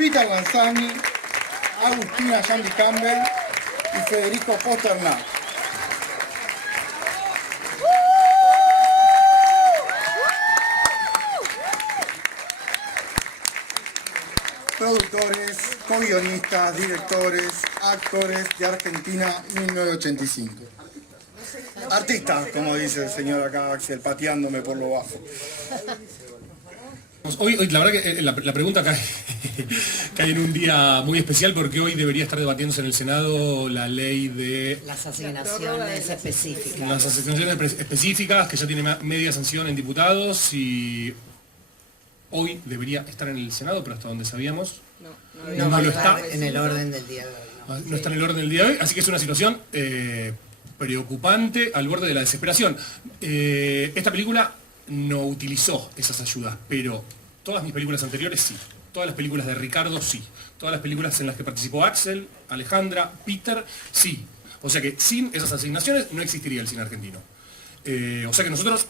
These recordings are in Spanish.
Peter Lanzani, Agustina Yandy Campbell y Federico Posternak. Productores, co-guionistas, directores, actores de Argentina 1985. Artistas, como dice el señor acá Axel, pateándome por lo bajo. Hoy la verdad que la pregunta cae en un día muy especial porque hoy debería estar debatiéndose en el Senado la ley de... Las asignaciones específicas. Las asignaciones específicas, que ya tiene media sanción en diputados y... Hoy debería estar en el Senado, pero hasta donde sabíamos no lo está en el orden del día de hoy. No está en el orden del día de hoy, así que es una situación preocupante, al borde de la desesperación. Esta película no utilizó esas ayudas, pero todas mis películas anteriores sí. Todas las películas de Ricardo sí. Todas las películas en las que participó Axel, Alejandra, Peter, sí. O sea que sin esas asignaciones no existiría el cine argentino. O sea que nosotros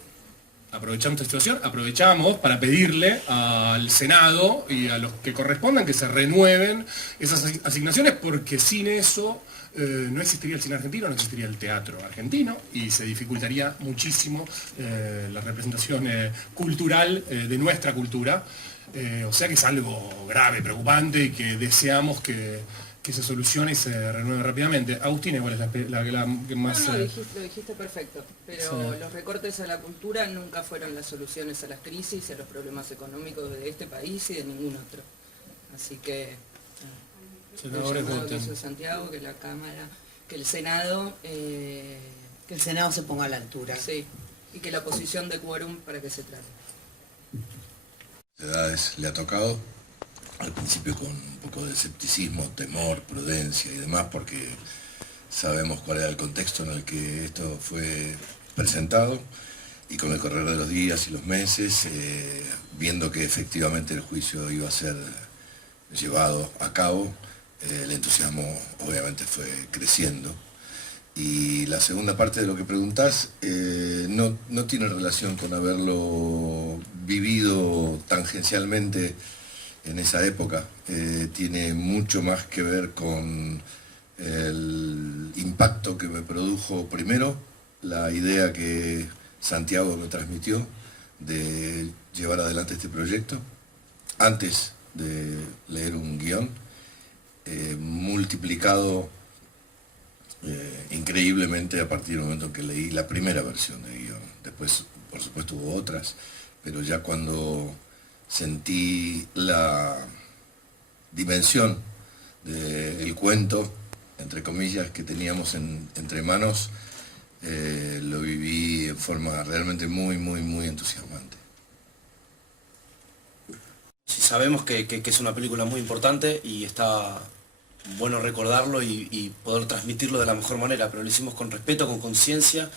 aprovechamos esta situación, aprovechamos para pedirle al Senado y a los que correspondan que se renueven esas asignaciones, porque sin eso no existiría el cine argentino, no existiría el teatro argentino y se dificultaría muchísimo la representación cultural de nuestra cultura. O sea que es algo grave, preocupante y que deseamos que se solucione y se renueve rápidamente. Agustín, ¿cuál es la que más...? No, lo dijiste perfecto, pero sí. Los recortes a la cultura nunca fueron las soluciones a las crisis y a los problemas económicos de este país y de ningún otro. Así que... el llamado que hizo Santiago, que la Cámara, que el Senado... que el Senado se ponga a la altura. Sí, y que la oposición de quórum para que se trate. Edades le ha tocado, al principio con un poco de escepticismo, temor, prudencia y demás, porque sabemos cuál era el contexto en el que esto fue presentado, y con el correr de los días y los meses, viendo que efectivamente el juicio iba a ser llevado a cabo, el entusiasmo obviamente fue creciendo. Y la segunda parte de lo que preguntás no tiene relación con haberlo vivido tangencialmente en esa época, tiene mucho más que ver con el impacto que me produjo primero la idea que Santiago me transmitió de llevar adelante este proyecto antes de leer un guión, multiplicado increíblemente a partir del momento en que leí la primera versión de guión. Después, por supuesto, hubo otras, pero ya cuando sentí la dimensión del cuento, entre comillas, que teníamos entre manos, lo viví en forma realmente muy entusiasmante. Sí, sabemos que es una película muy importante y está bueno recordarlo y poder transmitirlo de la mejor manera, pero lo hicimos con respeto, con conciencia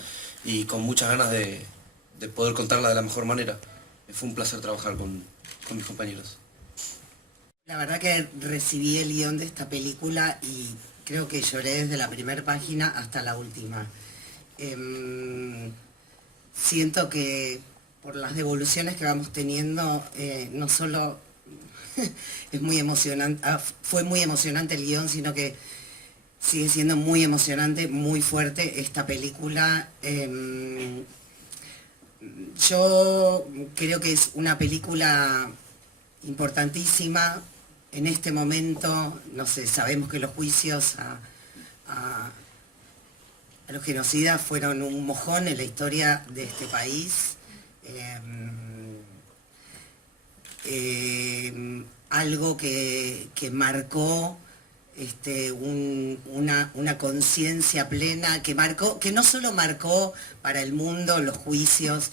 y con muchas ganas de poder contarla de la mejor manera. Fue un placer trabajar con mis compañeros. La verdad que recibí el guión de esta película y creo que lloré desde la primera página hasta la última. Siento que por las devoluciones que vamos teniendo, no solo es muy emocionante, fue muy emocionante el guión, sino que sigue siendo muy emocionante, muy fuerte esta película. Yo creo que es una película importantísima en este momento. No sé, sabemos que los juicios a los genocidas fueron un mojón en la historia de este país. Algo que marcó una conciencia plena, que no solo marcó para el mundo los juicios,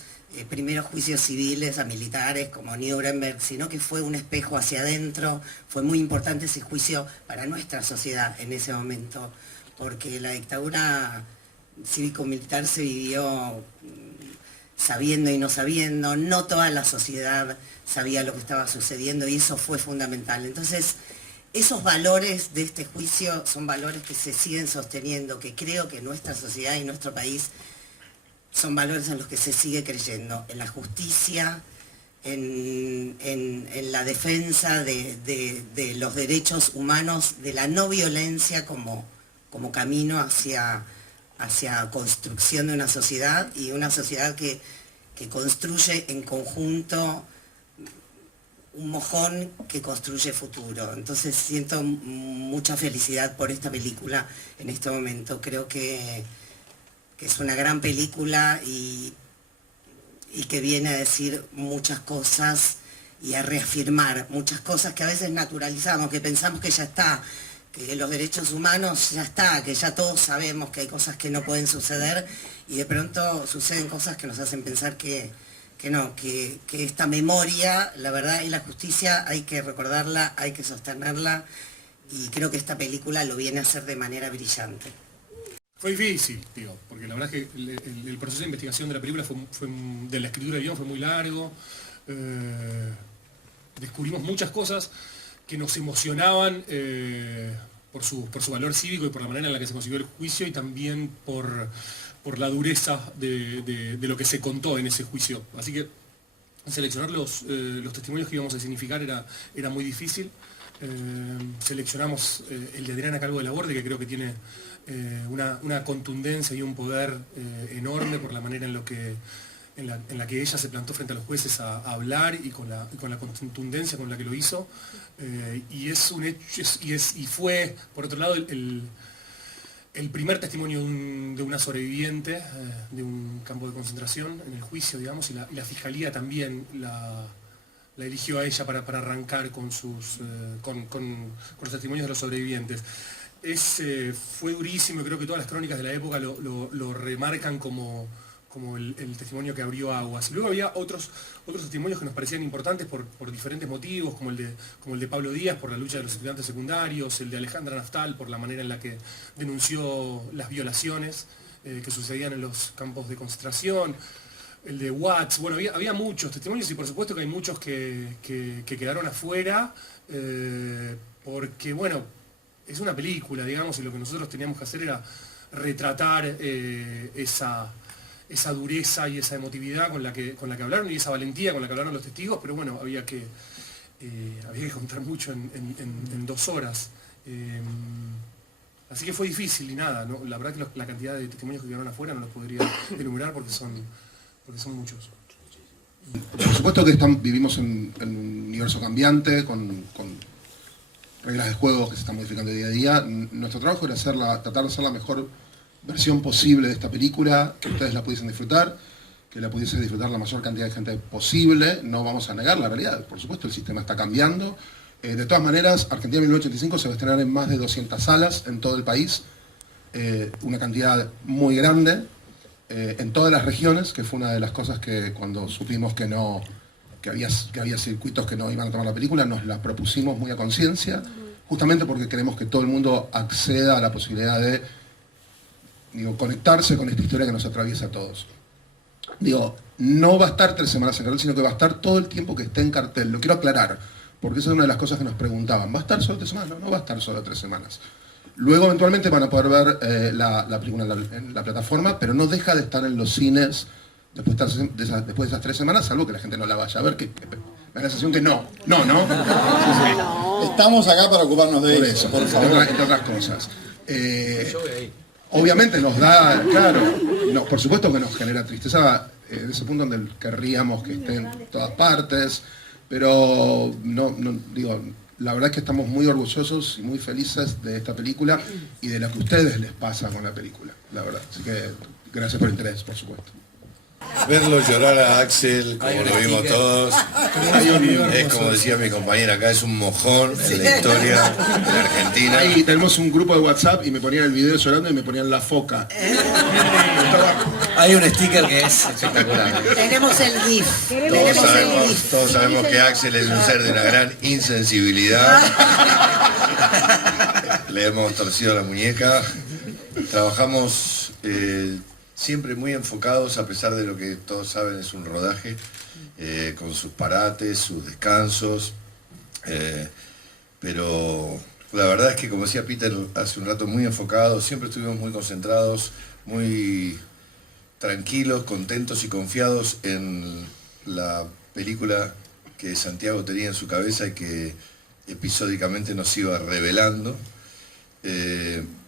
primeros juicios civiles a militares como Nuremberg, sino que fue un espejo hacia adentro. Fue muy importante ese juicio para nuestra sociedad en ese momento, porque la dictadura cívico-militar se vivió sabiendo y no sabiendo, no toda la sociedad sabía lo que estaba sucediendo y eso fue fundamental. Entonces, esos valores de este juicio son valores que se siguen sosteniendo, que creo que nuestra sociedad y nuestro país son valores en los que se sigue creyendo, en la justicia, en la defensa de los derechos humanos, de la no violencia como camino hacia construcción de una sociedad, y una sociedad que construye en conjunto un mojón que construye futuro. Entonces siento mucha felicidad por esta película en este momento. Creo que es una gran película y que viene a decir muchas cosas y a reafirmar muchas cosas que a veces naturalizamos, que pensamos que ya está, que los derechos humanos ya está, que ya todos sabemos que hay cosas que no pueden suceder, y de pronto suceden cosas que nos hacen pensar que no, que esta memoria, la verdad y la justicia, hay que recordarla, hay que sostenerla, y creo que esta película lo viene a hacer de manera brillante. Fue difícil, digo, porque la verdad es que el proceso de investigación de la película de la escritura del guión fue muy largo. Descubrimos muchas cosas que nos emocionaban por su valor cívico y por la manera en la que se consiguió el juicio, y también por la dureza de lo que se contó en ese juicio. Así que seleccionar los testimonios que íbamos a significar era muy difícil. Seleccionamos el de Adriana Calvo de la Borde, que creo que tiene una contundencia y un poder enorme por la manera en la que ella se plantó frente a los jueces a hablar, y con la contundencia con la que lo hizo. Y es un hecho, y fue, por otro lado, el primer testimonio de una sobreviviente de un campo de concentración en el juicio, digamos, y la Fiscalía también la eligió a ella para arrancar con los testimonios de los sobrevivientes. Fue durísimo, creo que todas las crónicas de la época lo remarcan como el testimonio que abrió aguas. Y luego había otros testimonios que nos parecían importantes por diferentes motivos, como el de Pablo Díaz por la lucha de los estudiantes secundarios, el de Alejandra Naftal por la manera en la que denunció las violaciones que sucedían en los campos de concentración, el de Watts. Bueno, había muchos testimonios, y por supuesto que hay muchos que quedaron afuera, porque, bueno, es una película, digamos, y lo que nosotros teníamos que hacer era retratar esa dureza y esa emotividad con la que hablaron, y esa valentía con la que hablaron los testigos, pero bueno, había que contar mucho en 2 horas. Así que fue difícil, y nada, ¿no? La verdad que la cantidad de testimonios que quedaron afuera no los podría enumerar porque son muchos. Por supuesto que vivimos en un universo cambiante, con reglas de juego que se están modificando día a día. Nuestro trabajo era tratar de hacer la mejor versión posible de esta película, que ustedes la pudiesen disfrutar, que la pudiese disfrutar la mayor cantidad de gente posible. No vamos a negar la realidad, por supuesto el sistema está cambiando. De todas maneras, Argentina 1985 se va a estrenar en más de 200 salas en todo el país, una cantidad muy grande, en todas las regiones, que fue una de las cosas que cuando supimos que había circuitos que no iban a tomar la película, nos la propusimos muy a conciencia, justamente porque queremos que todo el mundo acceda a la posibilidad de conectarse con esta historia que nos atraviesa a todos. No va a estar 3 semanas en cartel, sino que va a estar todo el tiempo que esté en cartel. Lo quiero aclarar, porque esa es una de las cosas que nos preguntaban. ¿Va a estar solo 3 semanas? No va a estar solo 3 semanas. Luego eventualmente van a poder ver la película en la plataforma, pero no deja de estar en los cines después de esas 3 semanas, salvo que la gente no la vaya a ver, que me da la sensación que no. Estamos acá para ocuparnos de Por eso, eso, por favor. entre otras cosas. Obviamente nos da, claro, por supuesto que nos genera tristeza en ese punto donde querríamos que esté en todas partes, pero la verdad es que estamos muy orgullosos y muy felices de esta película y de lo que a ustedes les pasa con la película, la verdad. Así que gracias por el interés, por supuesto. Verlo llorar a Axel, como lo vimos todos, es como decía mi compañera acá, es un mojón en la historia de la Argentina. Ahí tenemos un grupo de WhatsApp y me ponían el video llorando y me ponían la foca. Hay un sticker que es espectacular. Tenemos el GIF. Todos sabemos que Axel es un ser de una gran insensibilidad. Le hemos torcido la muñeca. Trabajamos siempre muy enfocados, a pesar de lo que todos saben es un rodaje, con sus parates, sus descansos, pero la verdad es que, como decía Peter hace un rato, muy enfocados, siempre estuvimos muy concentrados, muy tranquilos, contentos y confiados en la película que Santiago tenía en su cabeza y que episódicamente nos iba revelando.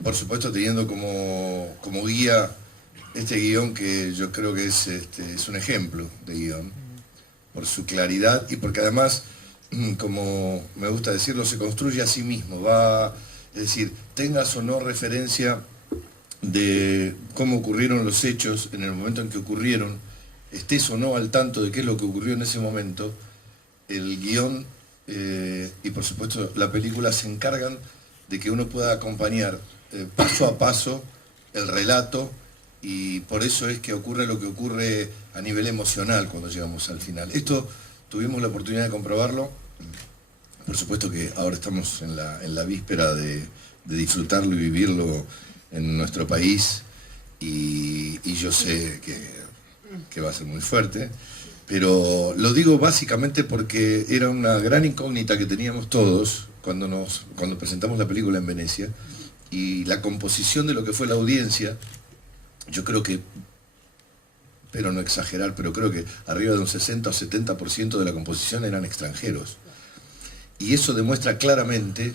Por supuesto teniendo como guía este guión que yo creo que es un ejemplo de guión, por su claridad y porque además, como me gusta decirlo, se construye a sí mismo. Es decir, tengas o no referencia de cómo ocurrieron los hechos en el momento en que ocurrieron, estés o no al tanto de qué es lo que ocurrió en ese momento, el guión y por supuesto la película se encargan de que uno pueda acompañar paso a paso el relato, y por eso es que ocurre lo que ocurre a nivel emocional cuando llegamos al final. Esto tuvimos la oportunidad de comprobarlo, por supuesto que ahora estamos en la víspera de disfrutarlo y vivirlo en nuestro país, y yo sé que va a ser muy fuerte, pero lo digo básicamente porque era una gran incógnita que teníamos todos cuando presentamos la película en Venecia, y la composición de lo que fue la audiencia, yo creo que, pero no exagerar, pero creo que arriba de un 60 o 70% de la composición eran extranjeros. Y eso demuestra claramente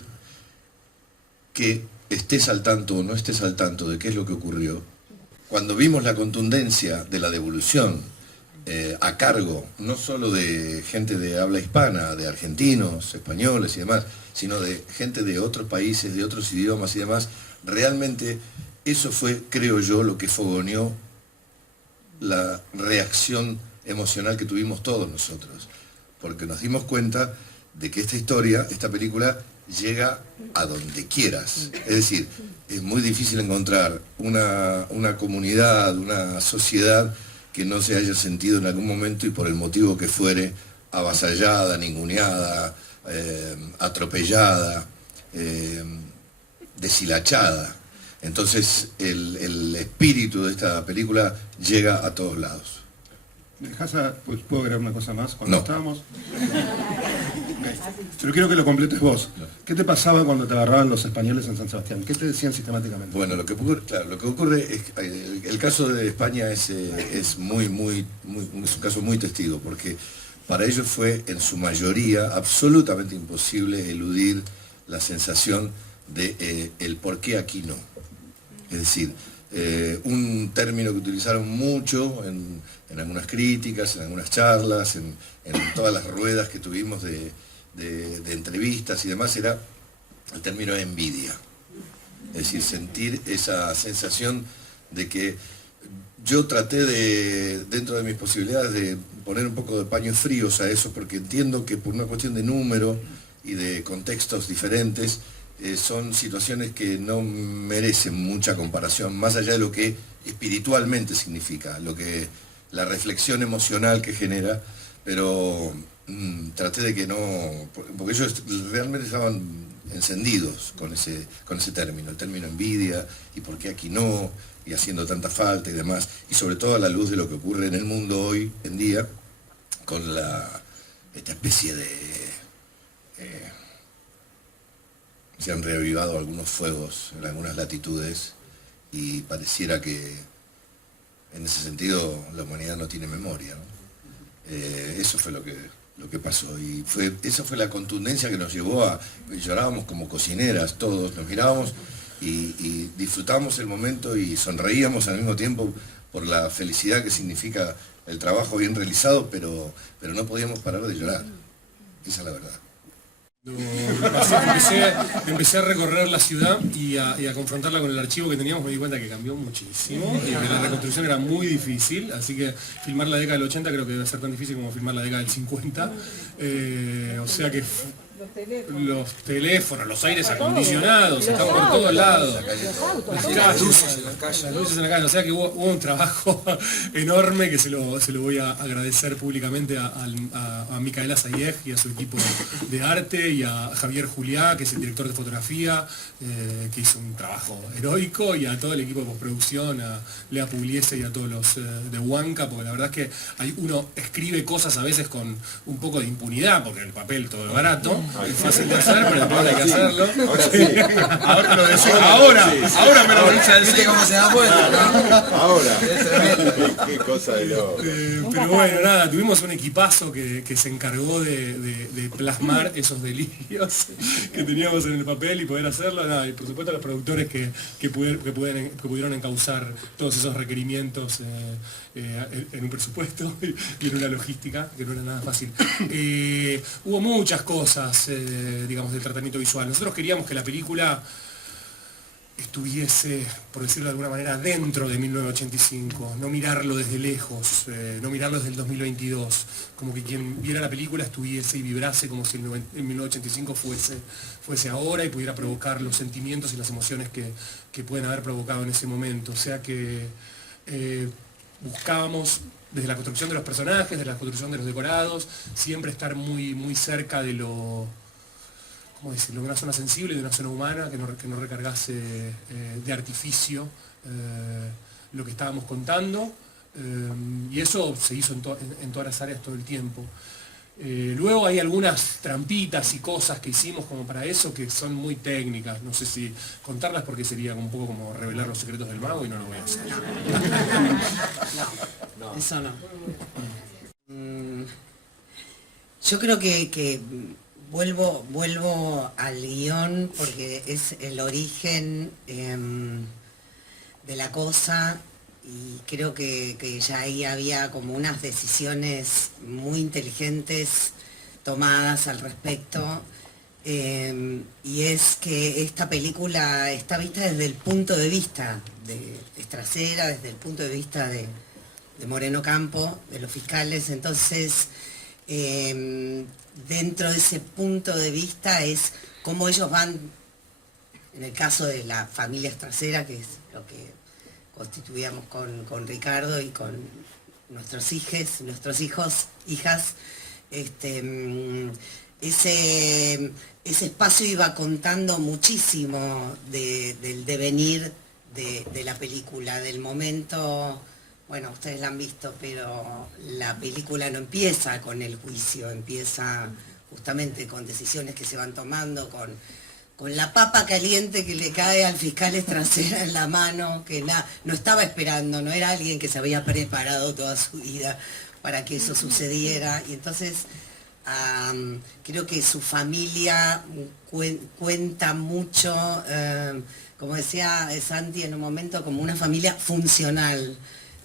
que estés al tanto o no estés al tanto de qué es lo que ocurrió. Cuando vimos la contundencia de la devolución a cargo no solo de gente de habla hispana, de argentinos, españoles y demás, sino de gente de otros países, de otros idiomas y demás, realmente eso fue, creo yo, lo que fogoneó la reacción emocional que tuvimos todos nosotros, porque nos dimos cuenta de que esta historia, esta película, llega a donde quieras. Es decir, es muy difícil encontrar una comunidad, una sociedad que no se haya sentido en algún momento, y por el motivo que fuere, avasallada, ninguneada, atropellada, deshilachada. Entonces el espíritu de esta película llega a todos lados. ¿Me dejás pues, puedo agregar una cosa más? Cuando No. estábamos... Pero quiero que lo completes vos. ¿Qué te pasaba cuando te agarraban los españoles en San Sebastián? ¿Qué te decían sistemáticamente? Bueno, lo que ocurre es que el caso de España es un caso muy testigo, porque para ellos fue en su mayoría absolutamente imposible eludir la sensación de el por qué aquí no. Es decir, un término que utilizaron mucho en algunas críticas, en algunas charlas, en todas las ruedas que tuvimos de entrevistas y demás, era el término envidia. Es decir, sentir esa sensación de que yo traté dentro de mis posibilidades, de poner un poco de paños fríos a eso, porque entiendo que por una cuestión de número y de contextos diferentes, son situaciones que no merecen mucha comparación, más allá de lo que espiritualmente significa, la reflexión emocional que genera, pero traté de que no, porque ellos realmente estaban encendidos con ese término, el término envidia, y por qué aquí no, y haciendo tanta falta y demás, y sobre todo a la luz de lo que ocurre en el mundo hoy en día, con esta especie de... se han reavivado algunos fuegos en algunas latitudes, y pareciera que en ese sentido la humanidad no tiene memoria, ¿no? Eso fue lo que pasó, y esa fue la contundencia que nos llevó a... Llorábamos como cocineras todos, nos mirábamos y disfrutábamos el momento y sonreíamos al mismo tiempo por la felicidad que significa el trabajo bien realizado, pero no podíamos parar de llorar. Esa es la verdad. Empecé a recorrer la ciudad y a confrontarla con el archivo que teníamos. Me di cuenta que cambió muchísimo y que la reconstrucción era muy difícil, así que filmar la década del 80 creo que debe ser tan difícil como filmar la década del 50, o sea que los teléfonos, los aires acondicionados, están por todos lados, las luces en la calle, o sea que hubo un trabajo enorme que se lo voy a agradecer públicamente a Micaela Sayeg y a su equipo de arte, y a Javier Juliá, que es el director de fotografía, que hizo un trabajo heroico, y a todo el equipo de postproducción, a Lea Pugliese y a todos los de Huanca, porque la verdad es que uno escribe cosas a veces con un poco de impunidad, porque el papel todo es barato, fácil de hacer, pero después hay que hacerlo. Ahora sí. Ahora lo decís, ahora me lo venís a ¿Viste decir. cómo se da vuelta, no? Ahora. Qué cosa de loco. Pero bueno, nada, tuvimos un equipazo que se encargó de plasmar esos delirios que teníamos en el papel y poder hacerlo. Nada, y por supuesto los productores que pudieron encauzar todos esos requerimientos en un presupuesto y en una logística que no era nada fácil. Hubo muchas cosas, digamos, del tratamiento visual. Nosotros queríamos que la película estuviese, por decirlo de alguna manera, dentro de 1985, no mirarlo desde lejos, no mirarlo desde el 2022, como que quien viera la película estuviese y vibrase como si el 1985 fuese ahora y pudiera provocar los sentimientos y las emociones que pueden haber provocado en ese momento. O sea que buscábamos, desde la construcción de los personajes, desde la construcción de los decorados, siempre estar muy, muy cerca de lo... ¿cómo decirlo?, de una zona sensible, de una zona humana, que no recargase de artificio lo que estábamos contando, y eso se hizo en todas las áreas todo el tiempo. Luego hay algunas trampitas y cosas que hicimos como para eso que son muy técnicas, no sé si contarlas porque sería un poco como revelar los secretos del mago y no lo voy a hacer. No, eso no. Yo creo que vuelvo al guión porque es el origen de la cosa y creo que ya ahí había como unas decisiones muy inteligentes tomadas al respecto. Y es que esta película está vista desde el punto de vista de Estracera, desde el punto de vista de Moreno Campo, de los fiscales. Entonces, dentro de ese punto de vista es cómo ellos van, en el caso de la familia Estracera, que es lo que constituíamos con Ricardo y con nuestros hijos, hijas, ese espacio iba contando muchísimo del devenir de la película, del momento. Bueno, ustedes la han visto, pero la película no empieza con el juicio, empieza justamente con decisiones que se van tomando, con la papa caliente que le cae al fiscal Estracera en la mano, que no estaba esperando, no era alguien que se había preparado toda su vida para que eso sucediera. Y entonces creo que su familia cuenta mucho, como decía Santi en un momento, como una familia funcional.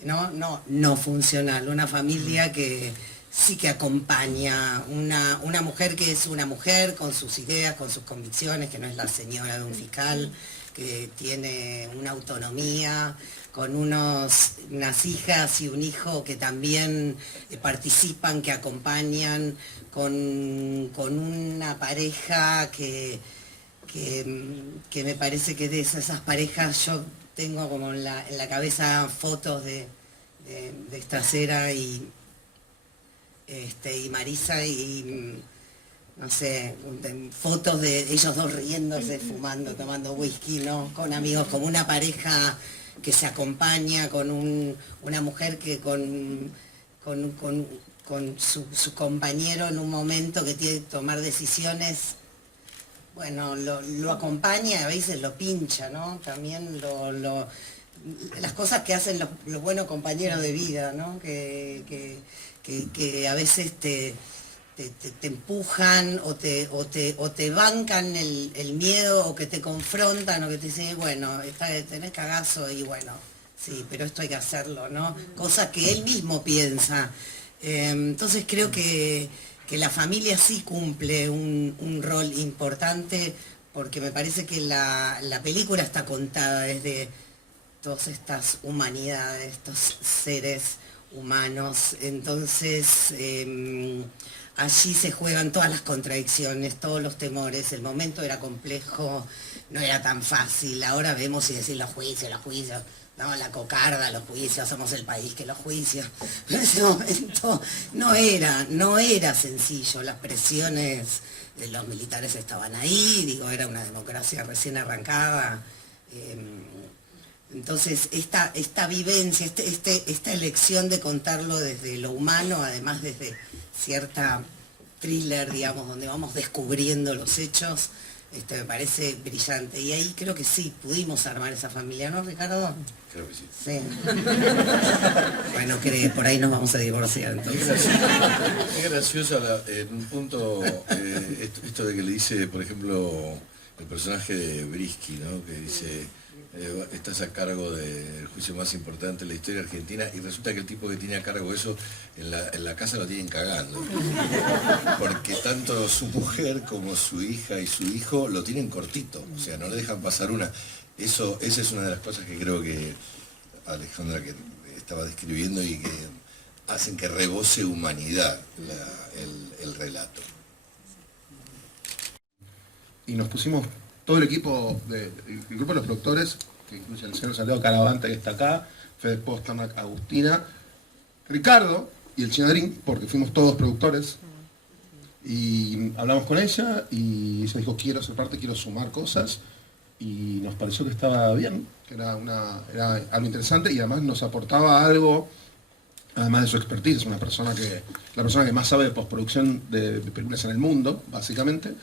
No funcional, una familia que sí que acompaña, una mujer que es una mujer con sus ideas, con sus convicciones, que no es la señora de un fiscal, que tiene una autonomía, con unas hijas y un hijo que también participan, que acompañan, con una pareja que me parece que de esas parejas yo tengo como en la cabeza fotos de Estracera y Marisa y no sé, fotos de ellos dos riéndose, fumando, tomando whisky, ¿no? Con amigos, como una pareja que se acompaña, con una mujer que con su compañero en un momento que tiene que tomar decisiones. Bueno, lo acompaña, a veces lo pincha, ¿no? También las cosas que hacen los buenos compañeros de vida, ¿no? Que a veces te empujan o te bancan el miedo, o que te confrontan, o que te dicen, bueno, tenés cagazo y bueno, sí, pero esto hay que hacerlo, ¿no? Cosas que él mismo piensa. Entonces creo que la familia sí cumple un rol importante, porque me parece que la película está contada desde todas estas humanidades, estos seres humanos. Entonces allí se juegan todas las contradicciones, todos los temores. El momento era complejo, no era tan fácil. Ahora vemos y decir los juicios, no, la cocarda, los juicios, somos el país que los juicios. Pero en ese momento no era sencillo, las presiones de los militares estaban ahí, digo, era una democracia recién arrancada. Entonces esta vivencia, esta elección de contarlo desde lo humano, además desde cierta thriller, digamos, donde vamos descubriendo los hechos, me parece brillante. Y ahí creo que sí, pudimos armar esa familia, ¿no, Ricardo? Creo que sí. Sí. Bueno, que por ahí nos vamos a divorciar entonces. Es gracioso en un punto esto de que le dice, por ejemplo, el personaje de Brisky, ¿no? Que dice, estás a cargo del juicio más importante de la historia argentina, y resulta que el tipo que tiene a cargo eso en la casa lo tienen cagando. Porque tanto su mujer como su hija y su hijo lo tienen cortito, o sea, no le dejan pasar una. Esa es una de las cosas que creo que Alejandra que estaba describiendo y que hacen que rebose humanidad el relato. Y nos pusimos todo el equipo, el grupo de los productores, que incluye el señor Santiago Caravante que está acá, Fede Postanak, Agustina, Ricardo y el Chinadrín, porque fuimos todos productores. Y hablamos con ella y ella dijo, quiero ser parte, quiero sumar cosas. Y nos pareció que estaba bien, que era algo interesante y además nos aportaba algo, además de su expertise, es la persona que más sabe de postproducción de películas en el mundo, básicamente.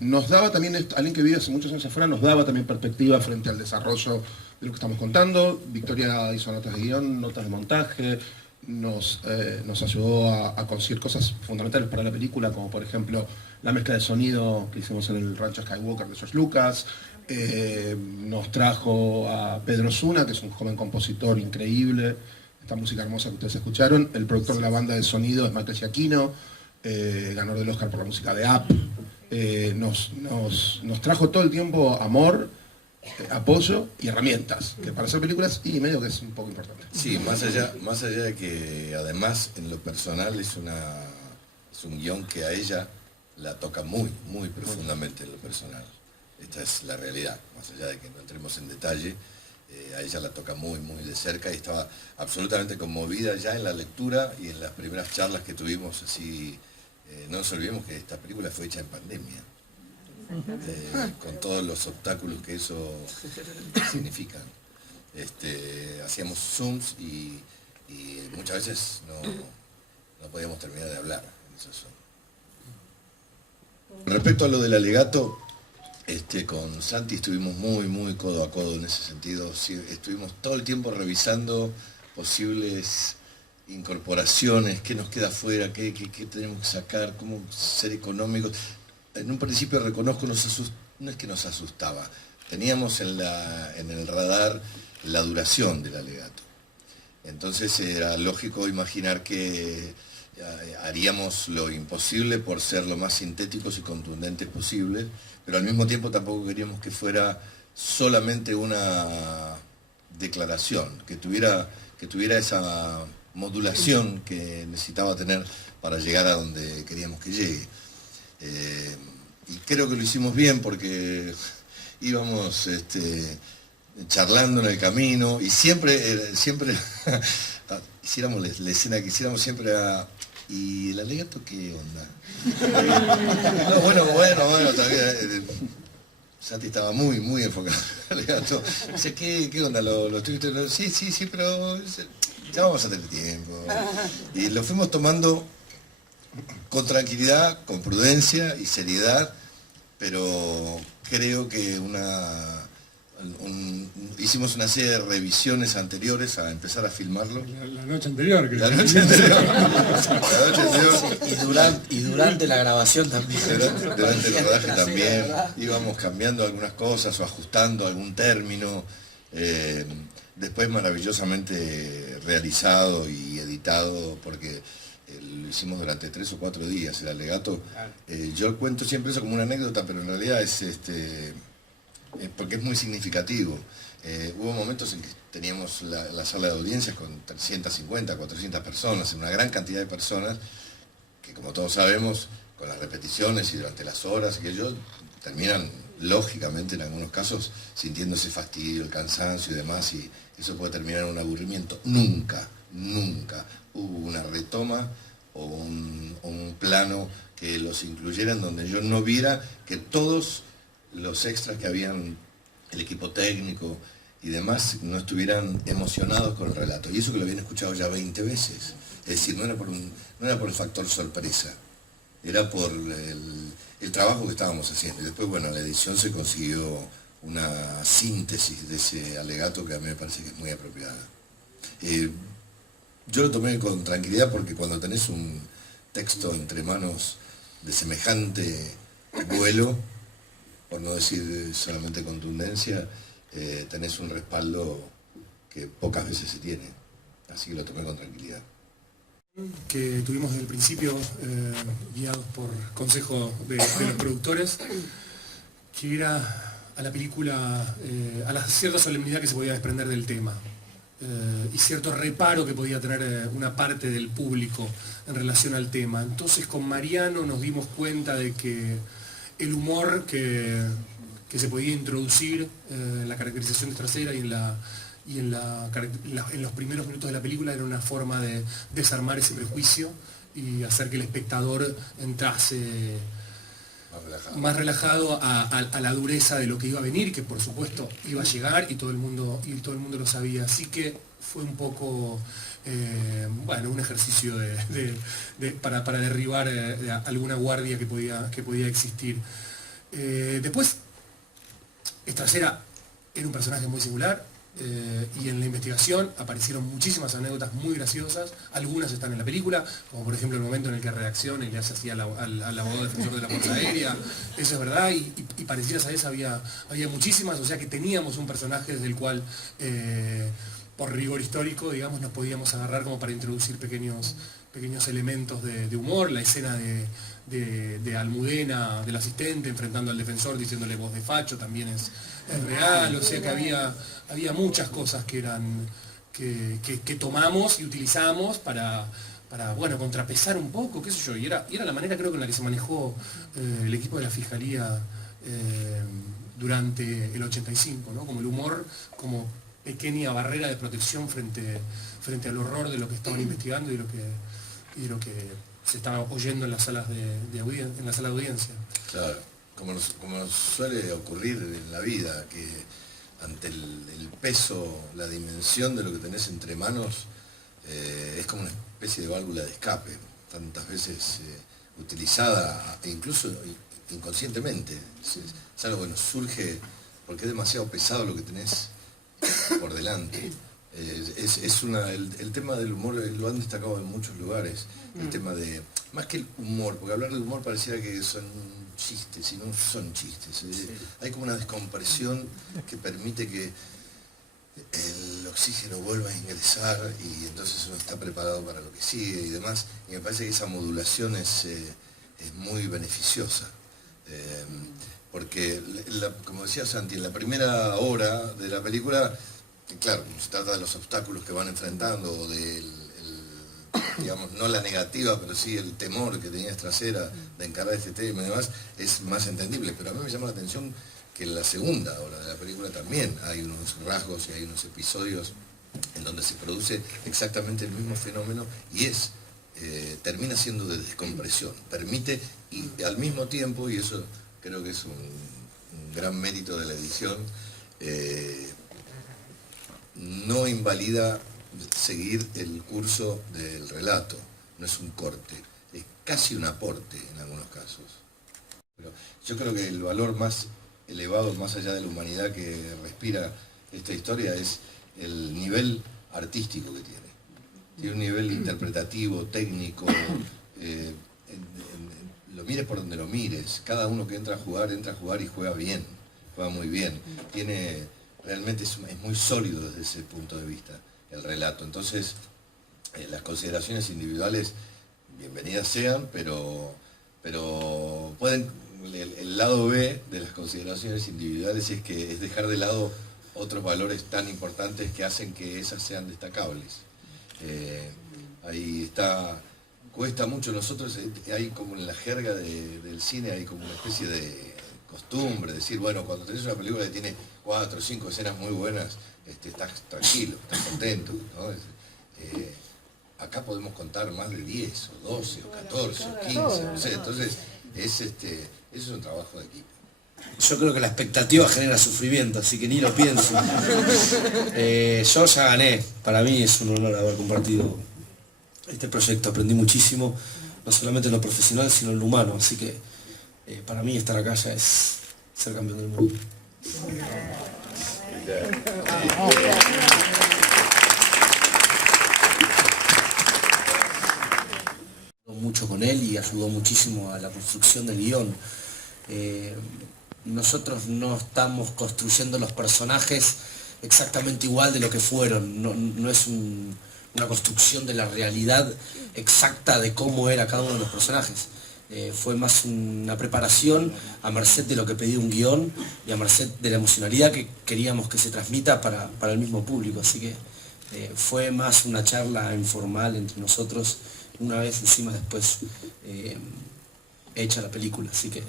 Nos daba también, alguien que vive hace muchos años afuera, nos daba también perspectiva frente al desarrollo de lo que estamos contando. Victoria hizo notas de guión, notas de montaje, nos ayudó a conseguir cosas fundamentales para la película, como por ejemplo la mezcla de sonido que hicimos en el Rancho Skywalker de George Lucas. Nos trajo a Pedro Zuna, que es un joven compositor increíble, esta música hermosa que ustedes escucharon. El productor de la banda de sonido es Michael Giacchino, ganador del Oscar por la música de Up. Nos trajo todo el tiempo amor, apoyo y herramientas, que para hacer películas y medio que es un poco importante. Sí, más allá de que además en lo personal es un guión que a ella la toca muy, muy profundamente en lo personal. Esta es la realidad, más allá de que no entremos en detalle, a ella la toca muy, muy de cerca y estaba absolutamente conmovida ya en la lectura y en las primeras charlas que tuvimos así. No nos olvidemos que esta película fue hecha en pandemia, con todos los obstáculos que eso significa. Hacíamos Zooms y muchas veces no podíamos terminar de hablar en esos Zooms. Respecto a lo del alegato, con Santi estuvimos muy, muy codo a codo en ese sentido. Sí, estuvimos todo el tiempo revisando posibles incorporaciones, qué nos queda afuera, qué tenemos que sacar, cómo ser económicos. En un principio reconozco, no es que nos asustaba, teníamos en el radar la duración del alegato. Entonces era lógico imaginar que haríamos lo imposible por ser lo más sintéticos y contundentes posible, pero al mismo tiempo tampoco queríamos que fuera solamente una declaración, que tuviera esa modulación que necesitaba tener para llegar a donde queríamos que llegue. Y creo que lo hicimos bien porque íbamos charlando en el camino y siempre hiciéramos la escena que hiciéramos siempre ¿y el alegato qué onda? No, bueno, todavía Santi estaba muy, muy enfocado en el alegato. Dice, ¿qué onda? ¿Lo estoy viendo? Sí, pero ya vamos a tener tiempo. Y lo fuimos tomando con tranquilidad, con prudencia y seriedad, pero creo que hicimos una serie de revisiones anteriores a empezar a filmarlo. La noche anterior, creo. La noche anterior. Y durante la grabación también. Durante el rodaje también íbamos cambiando algunas cosas o ajustando algún término. Después maravillosamente realizado y editado porque lo hicimos durante 3 o 4 días el alegato. Yo cuento siempre eso como una anécdota, pero en realidad es porque es muy significativo. Hubo momentos en que teníamos la sala de audiencias con 350, 400 personas, en una gran cantidad de personas que, como todos sabemos, con las repeticiones y durante las horas que ellos terminan lógicamente en algunos casos sintiendo ese fastidio, el cansancio y demás, y eso puede terminar en un aburrimiento. Nunca hubo una retoma o un plano que los incluyeran donde yo no viera que todos los extras que habían, el equipo técnico y demás, no estuvieran emocionados con el relato. Y eso que lo habían escuchado ya 20 veces. Es decir, no era por el factor sorpresa. era por el trabajo que estábamos haciendo. Y después, bueno, en la edición se consiguió una síntesis de ese alegato que a mí me parece que es muy apropiada. Yo lo tomé con tranquilidad porque cuando tenés un texto entre manos de semejante vuelo, por no decir solamente contundencia, tenés un respaldo que pocas veces se tiene. Así que lo tomé con tranquilidad. Que tuvimos desde el principio, guiados por consejo de los productores, que era a la película, a la cierta solemnidad que se podía desprender del tema, y cierto reparo que podía tener una parte del público en relación al tema. Entonces con Mariano nos dimos cuenta de que el humor que se podía introducir en la caracterización de Trasera y en los primeros minutos de la película era una forma de desarmar ese prejuicio y hacer que el espectador entrase más relajado a la dureza de lo que iba a venir, que por supuesto iba a llegar y todo el mundo lo sabía. Así que fue un poco un ejercicio para derribar alguna guardia que podía existir. Después, Trasera era un personaje muy singular. Y en la investigación aparecieron muchísimas anécdotas muy graciosas, algunas están en la película, como por ejemplo el momento en el que reacciona y le hace así al abogado defensor de la Fuerza Aérea, eso es verdad, y parecidas a esa había muchísimas, o sea que teníamos un personaje desde el cual, por rigor histórico, digamos, nos podíamos agarrar como para introducir pequeños elementos de humor, la escena de Almudena, del asistente, enfrentando al defensor diciéndole voz de facho, también es real, o sea que había muchas cosas que tomamos y utilizamos para contrapesar un poco, qué sé yo, y era la manera creo que en la que se manejó el equipo de la Fiscalía durante el 85, ¿no? Como el humor como pequeña barrera de protección frente al horror de lo que estaban investigando y lo que se estaba oyendo en las salas en la sala de audiencia. Claro, como nos suele ocurrir en la vida, que ante el peso, la dimensión de lo que tenés entre manos, es como una especie de válvula de escape, tantas veces utilizada, e incluso inconscientemente. Es algo que nos surge porque es demasiado pesado lo que tenés por delante. El tema del humor lo han destacado en muchos lugares, el tema de, más que el humor, porque hablar de humor pareciera que son chistes, y no son chistes, hay como una descompresión que permite que el oxígeno vuelva a ingresar y entonces uno está preparado para lo que sigue y demás, y me parece que esa modulación es muy beneficiosa. Porque, como decía Santi, en la primera hora de la película, claro, se trata de los obstáculos que van enfrentando, o digamos, no la negativa, pero sí el temor que tenía Trasera de encarar este tema y demás, es más entendible. Pero a mí me llama la atención que en la segunda hora de la película también hay unos rasgos y hay unos episodios en donde se produce exactamente el mismo fenómeno y termina siendo de descompresión, permite, y al mismo tiempo, y eso creo que es un gran mérito de la edición, no invalida seguir el curso del relato, no es un corte, es casi un aporte en algunos casos. Pero yo creo que el valor más elevado, más allá de la humanidad que respira esta historia, es el nivel artístico que tiene. Tiene un nivel interpretativo, técnico, lo mires por donde lo mires, cada uno que entra a jugar y juega bien, juega muy bien. Realmente es muy sólido desde ese punto de vista el relato. Entonces, las consideraciones individuales, bienvenidas sean, pero pueden, el lado B de las consideraciones individuales es que es dejar de lado otros valores tan importantes que hacen que esas sean destacables. Ahí está, cuesta mucho, nosotros hay como en la jerga del cine, hay como una especie de costumbre, decir, bueno, cuando tenés una película que tiene 4 o 5 escenas muy buenas, estás tranquilo, estás contento, ¿no? Acá podemos contar más de 10, o 12, o 14, o 15, no sé, entonces eso es un trabajo de equipo. Yo creo que la expectativa genera sufrimiento, así que ni lo pienso. Yo ya gané, para mí es un honor haber compartido este proyecto, aprendí muchísimo no solamente en lo profesional, sino en lo humano. Así que para mí estar acá ya es ser campeón del mundo. Mucho con él y ayudó muchísimo a la construcción del guión. Nosotros no estamos construyendo los personajes exactamente igual de lo que fueron, no es una construcción de la realidad exacta de cómo era cada uno de los personajes. Fue más una preparación a merced de lo que pedía un guión y a merced de la emocionalidad que queríamos que se transmita para el mismo público. Así que fue más una charla informal entre nosotros, una vez encima después hecha la película. Así que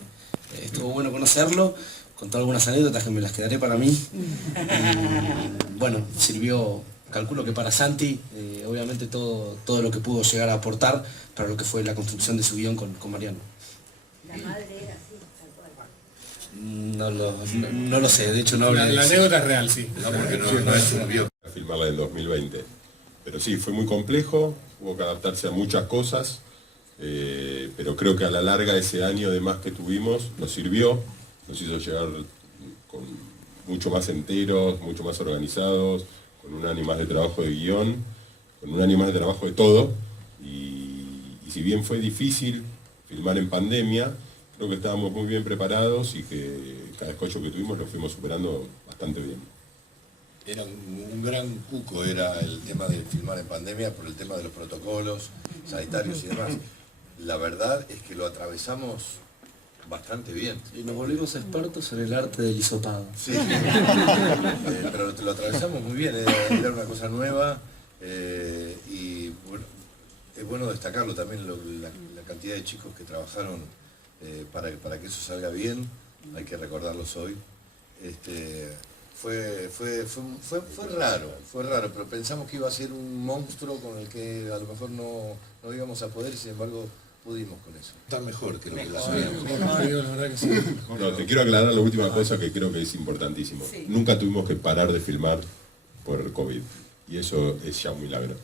estuvo bueno conocerlo, contó algunas anécdotas que me las quedaré para mí. Y, bueno, sirvió, calculo que para Santi, obviamente todo lo que pudo llegar a aportar para lo que fue la construcción de su guión con Mariano. La madre era así, tal cual. No lo sé, de hecho no hablé de La eso. anécdota es real, sí. No, porque no es un guión. A filmarla en 2020. Pero sí, fue muy complejo, hubo que adaptarse a muchas cosas, pero creo que a la larga ese año de más que tuvimos nos sirvió, nos hizo llegar con mucho más enteros, mucho más organizados, con un año más de trabajo de guión, con un año más de trabajo de todo, y si bien fue difícil filmar en pandemia, creo que estábamos muy bien preparados y que cada escollo que tuvimos lo fuimos superando bastante bien. Era un gran cuco, era el tema de filmar en pandemia por el tema de los protocolos sanitarios y demás. La verdad es que lo atravesamos bastante bien. Y nos volvimos expertos en el arte del hisopado. Sí, pero lo atravesamos muy bien, era una cosa nueva y bueno, es bueno destacarlo también la cantidad de chicos que trabajaron para que eso salga bien, hay que recordarlos hoy. Fue raro, pero pensamos que iba a ser un monstruo con el que a lo mejor no íbamos a poder y sin embargo pudimos con eso. Está mejor que lo que la sabíamos. La verdad que sí. No, te quiero aclarar la última cosa que creo que es importantísimo. Nunca tuvimos que parar de filmar por el COVID, y eso es ya un milagro.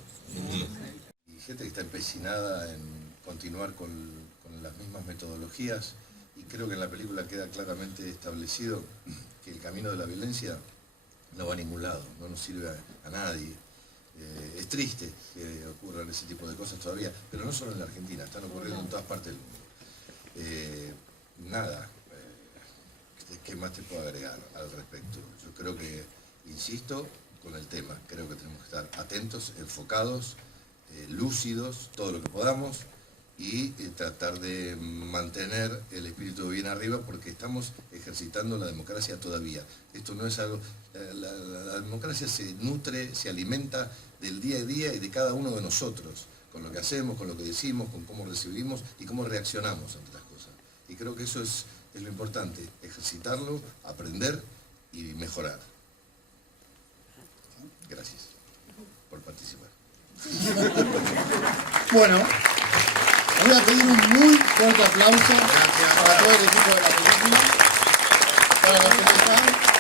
Y gente que está empecinada en continuar con las mismas metodologías, y creo que en la película queda claramente establecido que el camino de la violencia no va a ningún lado, no nos sirve a nadie. Es triste que ocurran ese tipo de cosas todavía, pero no solo en la Argentina, están ocurriendo en todas partes del mundo. ¿Qué más te puedo agregar al respecto? Yo creo que, insisto, con el tema, creo que tenemos que estar atentos, enfocados, lúcidos, todo lo que podamos, y tratar de mantener el espíritu bien arriba porque estamos ejercitando la democracia todavía. Esto no es algo... La democracia se nutre, se alimenta del día a día y de cada uno de nosotros, con lo que hacemos, con lo que decimos, con cómo recibimos y cómo reaccionamos ante las cosas. Y creo que eso es lo importante, ejercitarlo, aprender y mejorar. Gracias por participar. Bueno, voy a pedir un muy fuerte aplauso para todo el equipo de la película, para los que no están.